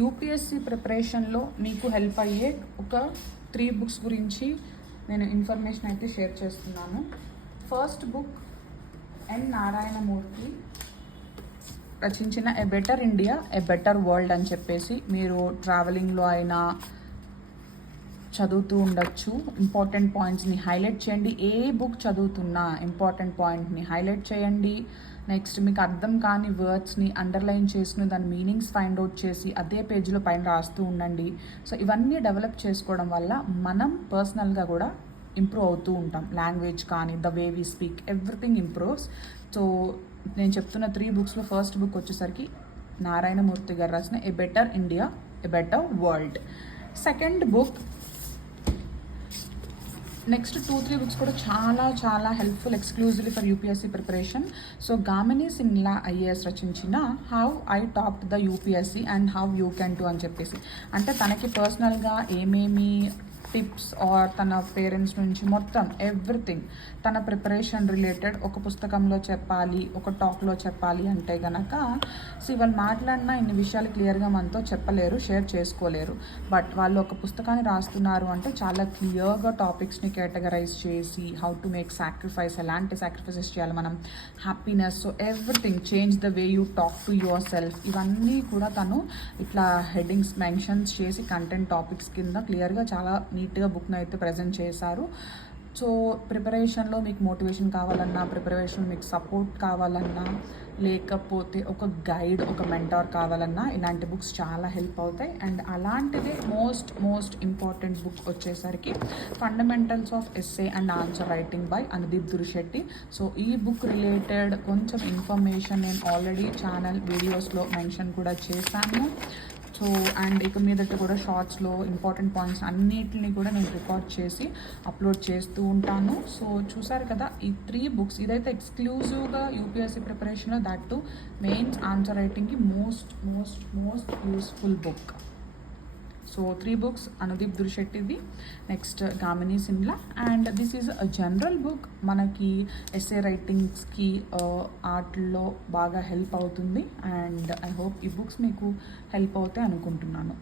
UPSC ప్రిపరేషన్లో మీకు help అయ్యే ఒక 3 బుక్స్ గురించి నేను ఇన్ఫర్మేషన్ అయితే షేర్ చేస్తున్నాను. ఫస్ట్ బుక్ ఎన్ నారాయణమూర్తి రచించిన ఎ better India a better world అని చెప్పేసి మీరు ట్రావెలింగ్లో అయినా చదువుతూ ఉండొచ్చు. ఇంపార్టెంట్ పాయింట్స్ని హైలైట్ చేయండి. ఏ బుక్ చదువుతున్నా ఇంపార్టెంట్ పాయింట్ని హైలైట్ చేయండి. నెక్స్ట్ మీకు అర్థం కాని వర్డ్స్ని అండర్లైన్ చేసుకుని దాని మీనింగ్స్ ఫైండ్ అవుట్ చేసి అదే పేజ్లో పైన రాస్తూ ఉండండి. సో ఇవన్నీ డెవలప్ చేసుకోవడం వల్ల మనం పర్సనల్గా కూడా ఇంప్రూవ్ అవుతూ ఉంటాం. లాంగ్వేజ్ కానీ, the way we speak, everything improves. So నేను చెప్తున్న 3 బుక్స్లో ఫస్ట్ బుక్ వచ్చేసరికి నారాయణమూర్తి గారు రాసిన a better India a better world. Second book, next 2-3 books కూడా చాలా చాలా helpful exclusively for UPSC preparation. So Gamini Singla IAS రచించిన how I topped the UPSC and how you can to అని చెప్పేసి, అంటే తనకి పర్సనల్గా ఏమేమి టిప్స్ ఆర్ తన పేరెంట్స్ నుంచి మొత్తం ఎవ్రీథింగ్ తన ప్రిపరేషన్ రిలేటెడ్ ఒక పుస్తకంలో చెప్పాలి, ఒక టాక్లో చెప్పాలి అంటే కనుక వాళ్ళు మాట్లాడినా ఇన్ని విషయాలు క్లియర్గా మనతో చెప్పలేరు, షేర్ చేసుకోలేరు. బట్ వాళ్ళు ఒక పుస్తకాన్ని రాస్తున్నారు అంటే చాలా క్లియర్గా టాపిక్స్ని కేటగరైజ్ చేసి హౌ టు మేక్ సాక్రిఫైస్, ఎలాంటి సాక్రిఫైసెస్ చేయాలి మనం, happiness, so everything, change the way you talk to your self, ఇవన్నీ కూడా తను ఇట్లా హెడ్డింగ్స్ మెన్షన్స్ చేసి కంటెంట్ టాపిక్స్ కింద క్లియర్గా చాలా నీట్గా బుక్ని అయితే ప్రజెంట్ చేశారు. సో ప్రిపరేషన్లో మీకు మోటివేషన్ కావాలన్నా, ప్రిపరేషన్ మీకు సపోర్ట్ కావాలన్నా, లేకపోతే ఒక గైడ్, ఒక మెంటార్ కావాలన్నా ఇలాంటి బుక్స్ చాలా హెల్ప్ అవుతాయి. అండ్ అలాంటిదే మోస్ట్ ఇంపార్టెంట్ బుక్ వచ్చేసరికి fundamentals of essay and answer writing by Anudeep Durishetti. So ఈ బుక్ రిలేటెడ్ కొంచెం ఇన్ఫర్మేషన్ నేను ఆల్రెడీ ఛానల్ వీడియోస్లో మెన్షన్ కూడా చేశాను. సో అండ్ ఇక మీదట కూడా షార్ట్స్లో ఇంపార్టెంట్ పాయింట్స్ అన్నిటిని కూడా నేను రికార్డ్ చేసి అప్లోడ్ చేస్తూ ఉంటాను. సో చూసారు కదా ఈ 3 బుక్స్, ఇదైతే ఎక్స్క్లూజివ్గా యూపీఎస్సీ ప్రిపరేషన్లో దట్ టు మెయిన్స్ ఆన్సర్ రైటింగ్కి most useful book. So 3 books Anudeep దురిశెట్టిది, next Gamini Singla, and this is a general book. మనకి ఎస్ఏ రైటింగ్స్కి ఆర్ట్లో బాగా హెల్ప్ అవుతుంది. అండ్ ఐ హోప్ ఈ బుక్స్ మీకు హెల్ప్ అవుతాయి అనుకుంటున్నాను.